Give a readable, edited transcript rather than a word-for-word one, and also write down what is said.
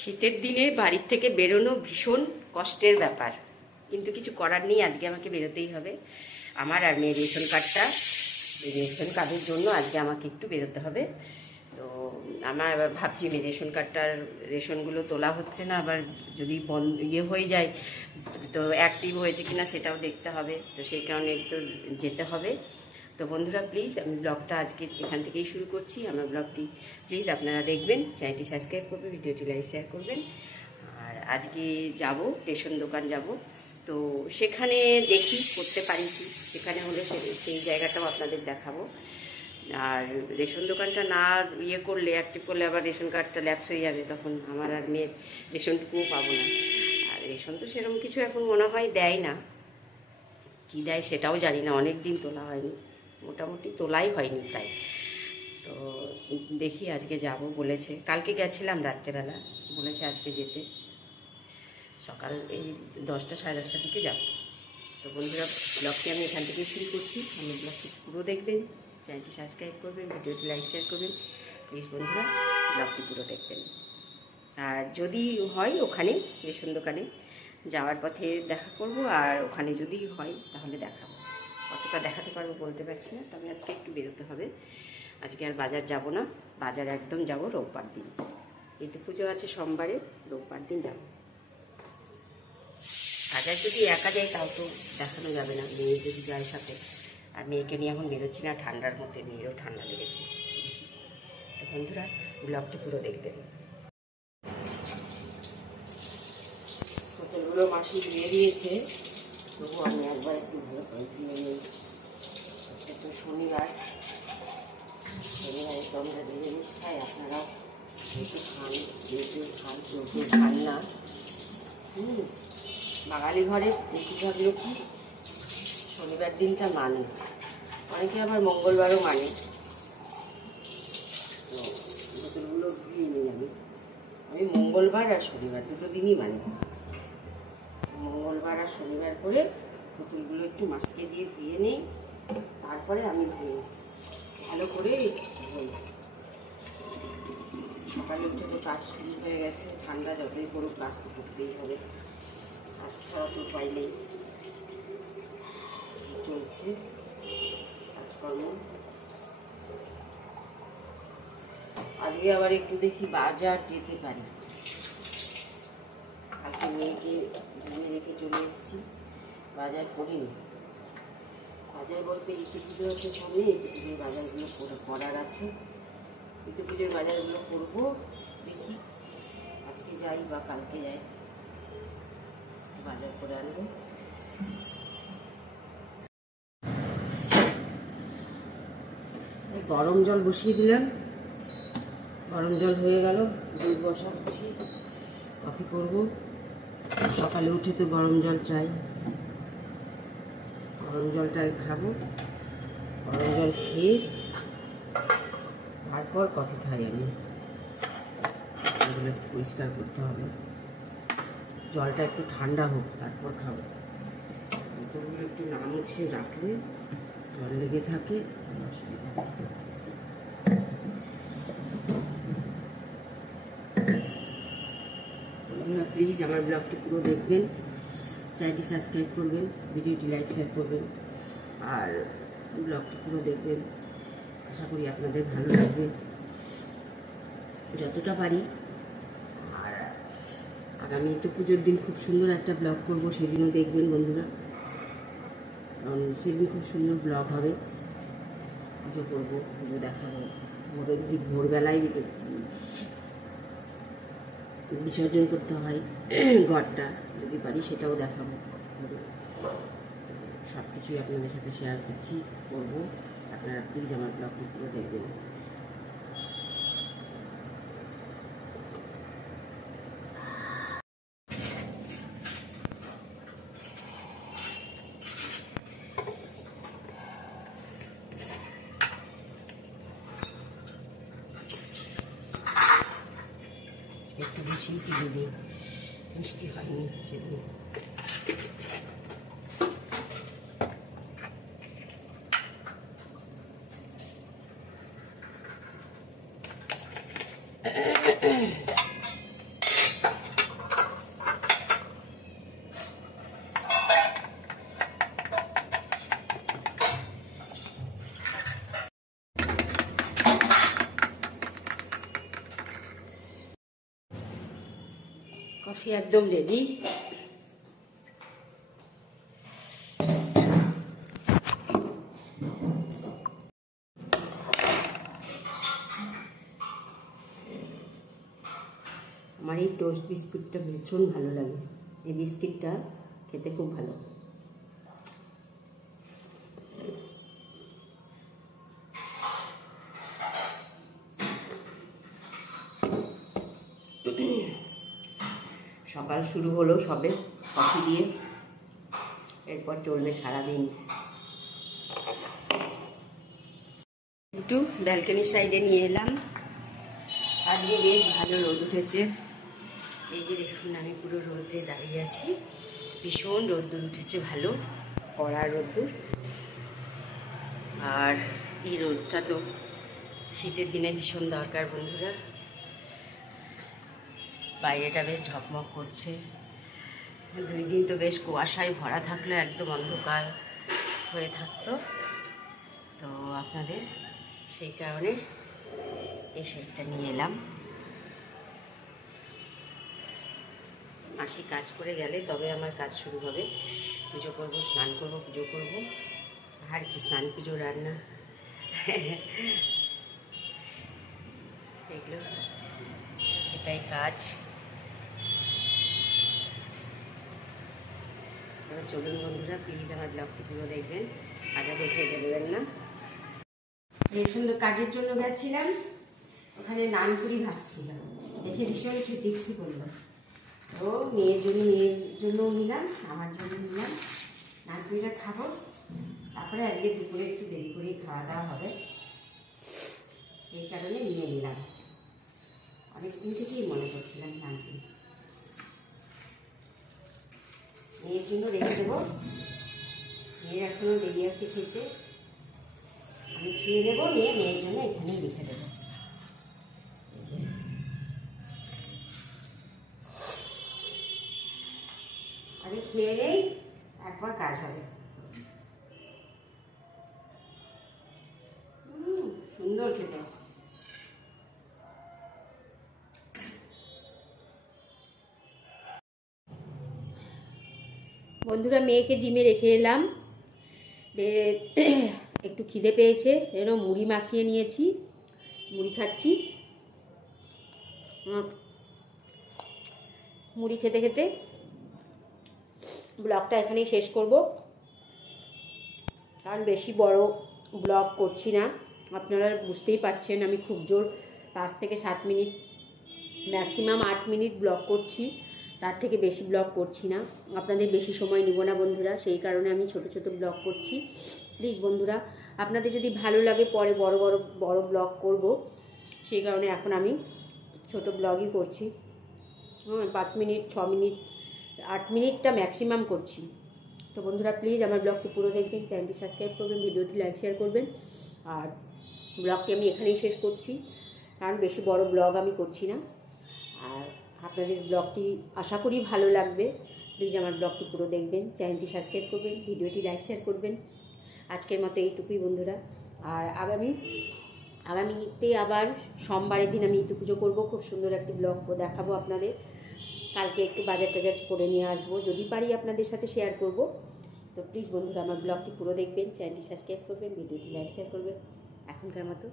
শীতের দিনে বাড়ির থেকে বেরোনো ভীষণ কষ্টের ব্যাপার, কিন্তু কিছু করার নেই, আজকে আমাকে বেরোতেই হবে। আমার আর মেয়ের রেশন কার্ডের জন্য আজকে আমাকে একটু বেরোতে হবে। তো আমার আবার ভাবছি রেশন কার্ডটার রেশনগুলো তোলা হচ্ছে না, আবার যদি বন্ধ হয়ে যায় তো অ্যাক্টিভ হয়েছে কিনা সেটাও দেখতে হবে, তো সেই কারণে একটু যেতে হবে। তো বন্ধুরা প্লিজ, আমি ব্লগটা আজকে এখান থেকেই শুরু করছি। আমার ব্লগটি প্লিজ আপনারা দেখবেন, চ্যানেলটি সাবস্ক্রাইব করবেন, ভিডিওটি লাইক শেয়ার করবেন। আর আজকে যাব রেশন দোকান যাব, তো সেখানে দেখি করতে পারি কি, সেখানে হলে সেই জায়গাটাও আপনাদের দেখাবো। আর রেশন দোকানটা না করলে, অ্যাক্টিভ করলে আবার রেশন কার্ডটা ল্যাপস হয়ে যাবে, তখন আমার আর মেয়ের রেশনটুকুও পাবো না। আর রেশন তো সেরকম কিছু এখন মনে হয় দেয় না, কী দেয় সেটাও জানি না, অনেক দিন তোলা হয়নি, মোটামুটি তোলাই হয়নি প্রায়। তো দেখি আজকে যাব বলেছে, কালকে গেছিলাম রাত্রেবেলা, বলেছে আজকে যেতে, সকাল এই 10টা সাড়ে 10টার দিকে যাব। তো বন্ধুরা ব্লগটি আমি এখান থেকে শুরু করছি, আমার ব্লগটি পুরো দেখবেন, চ্যানেলটি সাবস্ক্রাইব করবেন, ভিডিওটি লাইক শেয়ার করবেন প্লিজ বন্ধুরা, ব্লগটি পুরো দেখবেন। আর যদি হয় ওখানে রেশন দোকানে যাওয়ার পথে দেখা করব, আর ওখানে যদি হয় তাহলে দেখাবো, কতটা দেখাতে পারবো বলতে পারছি না, তবে আজকে একটু বেরোতে হবে। আজকে আর বাজার যাব না, বাজার একদম যাব রোববার দিন, এই তো পুজো আছে সোমবারে, রোববার দিন যাব। বাজার যদি একা যায় তাও তো দেখানো যাবে না, মেয়ে যদি যায় সাথে, আর মেয়েকে নিয়ে এখন বেরোচ্ছি না ঠান্ডার মধ্যে, মেয়েরও ঠান্ডা লেগেছে। তো বন্ধুরা ব্লগটি পুরো দেখবেন। হোটেলগুলো মাসি ধুয়ে দিয়েছে, তবু আমি একবার একটু ভালো করে ধুয়ে নিই। তো শনিবার তো আমরা নিরামিষ খাই, আপনারা একটু খান, যেহেতু খান, কেউ কেউ খান না। বাঙালি ঘরে বেশিরভাগ লোকই শনিবার দিনটা মানে, অনেকে আবার মঙ্গলবারও মানে। তো বোতলগুলো ধুয়ে নিই আমি মঙ্গলবার আর শনিবার দুটো দিনই মানি। মঙ্গলবার আর শনিবার করে বোতলগুলো একটু মাছকে দিয়ে ধুয়ে নিই, তারপরে আমি ধুই ভালো করে ধুই। সকালে উঠে তো কাজ শুরু হয়ে গেছে, ঠান্ডা যতই করুক কাজ তো করতেই হবে, কাজ ছাড়া তো উপায় নেই। চলছে কাজকর্ম। আজকে আবার একটু দেখি বাজার যেতে পারি, কালকে মেয়েকে ঘুমিয়ে রেখে চলে এসেছি, বাজার করিনি। বাজার বলতে ইটি পুজো হচ্ছে সামনে, ইটি পুজোর বাজারগুলো করার আছে, ইটি পুজোর বাজারগুলো করবো। দেখি আজকে যাই বা কালকে যাই, বাজার করে আনবো। গরম জল বসিয়ে দিলাম, গরম জল হয়ে গেল, দুধ বসাচ্ছি, কফি করব। সকালে উঠে তো গরম জল চাই, গরম জলটাই খাবো। গরম জল খেয়ে তারপর কফি খাই আমি, এগুলো পরিষ্কার করতে হবে, জলটা একটু ঠান্ডা হোক তারপর খাবো। বোতলগুলো একটু না মুছে রাখলে জল লেগে থাকে, অসুবিধা নেই। প্লিজ আমার ব্লগটি পুরো দেখবেন, চ্যানেলটি সাবস্ক্রাইব করবেন, ভিডিওটি লাইক শেয়ার করবেন, আর ব্লগটি পুরো দেখবেন। আশা করি আপনাদের ভালো লাগবে যতটা পারি। আর আগামী তো পুজোর দিন খুব সুন্দর একটা ব্লগ করব, সেদিনও দেখবেন বন্ধুরা, কারণ সেদিন খুব সুন্দর ব্লগ হবে। পুজো করবো, পুজো দেখাবো, ভোরবেলায় বিসর্জন করতে হয় ঘরটা, যদি পারি সেটাও দেখাবো। সব কিছুই আপনাদের সাথে শেয়ার করবো, আপনারা প্লিজ আমার ব্লগটি পুরো দেখবেন। একটু বেশি চিনি দিই, মিষ্টি হয়নি সেদিন। কফি একদম রেডি। আমার এই টোস্ট বিস্কুটটা ভীষণ ভালো লাগে, এই বিস্কিটটা খেতে খুব ভালো। সকাল শুরু হলো সবে কফি দিয়ে, এরপর চলবে সারাদিন। একটু ব্যালকনির সাইডে নিয়ে এলাম, আজকে বেশ ভালো রোদ উঠেছে। এই যে দেখুন আমি পুরো রোদে দাঁড়িয়ে আছি, ভীষণ রোদ্দুর উঠেছে, ভালো কড়া রোদ্দুর। আর এই রোদটা তো শীতের দিনে ভীষণ দরকার বন্ধুরা। বাইরেটা বেশ ঝকমক করছে, 2 দিন তো বেশ কুয়াশায় ভরা থাকলো, একদম অন্ধকার হয়ে থাকতো। তো আপনাদের সেই কারণে এই শাড়িটা নিয়ে এলাম। মাসি কাজ করে গেলে তবে আমার কাজ শুরু হবে। পুজো করব, স্নান করব, পুজো করব, আর কি স্নান পুজো রান্না এগুলো, এটাই কাজ। চলুন বন্ধুরা, প্লিজ আমার ব্লগটি পুরো দেখবেন, আগে দেখে দেবেন না। রেশন কার্ডের জন্য গেছিলাম, ওখানে নানপুরি ভাজছিলাম, দেখে ভীষণ খেতে ইচ্ছে করলো। তো মেয়ের জন্য নিলাম, আমার জন্য নিলাম, নানপুরিটা খাবো। তারপরে আজকে দুপুরে একটু দেরি করে খাওয়া দাওয়া হবে, সেই কারণে নিয়ে নিলাম। অনেকদিন থেকেই মনে করছিলাম নানপুরি। মেয়ের জন্য রেখে দেবো, মেয়ের এখনও দেরি আছে খেতে। আমি খেয়ে নেবো, নিয়ে মেয়ের জন্য এখানেই রেখে দেবো। আগে খেয়ে নেই, একবার কাজ হবে। সুন্দর খেতে। বন্ধুরা মেয়েকে জিমে রেখে এলাম, একটু খিদে পেয়েছে, যেন মুড়ি মাখিয়ে নিয়েছি, মুড়ি খাচ্ছি। মুড়ি খেতে খেতে ব্লগটা এখানেই শেষ করব, কারণ বেশি বড় ব্লগ করছি না। আপনারা বুঝতেই পারছেন আমি খুব জোর 5 থেকে 7 মিনিট, ম্যাক্সিমাম 8 মিনিট ব্লগ করছি, তার থেকে বেশি ব্লগ করছি না। আপনাদের বেশি সময় নিব না বন্ধুরা, সেই কারণে আমি ছোট ছোট ব্লগ করছি। প্লিজ বন্ধুরা, আপনাদের যদি ভালো লাগে পরে বড় ব্লগ করব, সেই কারণে এখন আমি ছোট ব্লগই করছি। 5 মিনিট, 6 মিনিট, 8 মিনিটটা ম্যাক্সিমাম করছি। তো বন্ধুরা প্লিজ আমার ব্লগটি পুরো দেখবেন, চ্যানেলটি সাবস্ক্রাইব করবেন, ভিডিওটি লাইক শেয়ার করবেন। আর ব্লগটি আমি এখানেই শেষ করছি, কারণ বেশি বড় ব্লগ আমি করছি না। আর আপনাদের ব্লগটি আশা করি ভালো লাগবে। প্লিজ আমার ব্লগটি পুরো দেখবেন, চ্যানেলটি সাবস্ক্রাইব করবেন, ভিডিওটি লাইক শেয়ার করবেন। আজকের মতো এইটুকুই বন্ধুরা। আর আগামীতে আবার সোমবারের দিন আমি ইতু পুজো করবো, খুব সুন্দর একটি ব্লগ দেখাবো আপনাদের। কালকে একটু বাজার টাজার করে নিয়ে আসবো, যদি পারি আপনাদের সাথে শেয়ার করব। তো প্লিজ বন্ধুরা আমার ব্লগটি পুরো দেখবেন, চ্যানেলটি সাবস্ক্রাইব করবেন, ভিডিওটি লাইক শেয়ার করবেন। এখনকার মতো